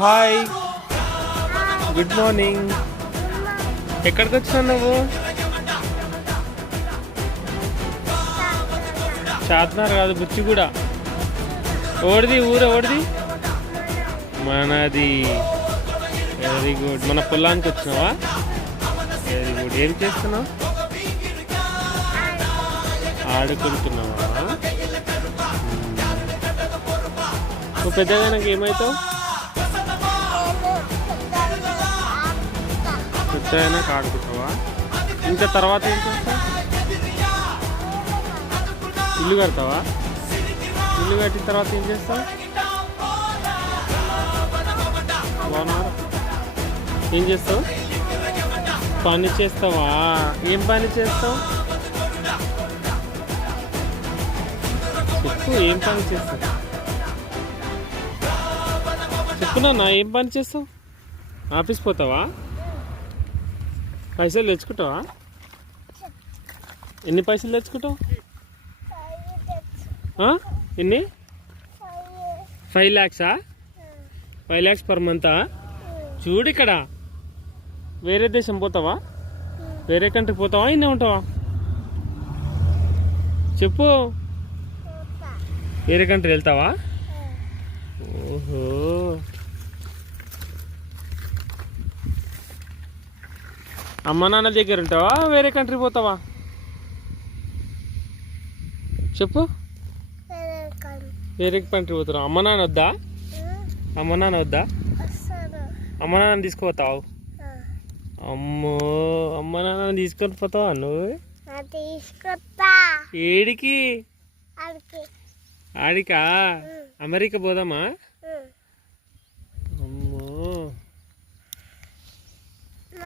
Hi, good morning. ఎక్కడికి వచ్చినావు నువ్వు? చార్మినార్ కాదు, బుచ్చిగూడ. ఓడిది ఊరు ఓడిది మనది. Very good. మన పొలానికి వచ్చినావా? Very good. ఏం చేస్తున్నావు? ఆడుకుంటున్నావా? నువ్వు పెద్దగా నాకు ఏమవుతావు? పెద్దగా ఆడుకుంటావా? ఇంకా తర్వాత ఏం చేస్తావు? ఇల్లు కడతావా? ఇల్లు కట్టిన తర్వాత ఏం చేస్తావు? ఏం చేస్తావు? పని చేస్తావా? ఏం పని చేస్తావు చెప్పు. ఏం పని చేస్తావు చెప్పునా? ఏం పని చేస్తావు? ఆఫీస్ పోతావా? పైసలు తెచ్చుకుంటావా? ఎన్ని పైసలు తెచ్చుకుంటావు? ఎన్ని? 5 lakhs. 5 lakhs per మంతా? చూడు, ఇక్కడ వేరే దేశం పోతావా? వేరే కంట్రీ పోతావా? ఇన్నే ఉంటావా? చెప్పు. వేరే కంట్రీ వెళ్తావా? ఓహో. అమ్మ నాన్న దగ్గర ఉంటావా? వేరే కంట్రీ పోతావా? చెప్పు. వేరే కంట్రీ పోతావా? అమ్మ నాన్న వద్దా? అమ్మ నాన్న వద్దా? అమ్మ నాన్న తీసుకుపోతావు? అమ్మో, అమ్మ నాన్న తీసుకొని పోతావా నువ్వు? ఏడికి? ఆడికా? అమెరికా పోదామా?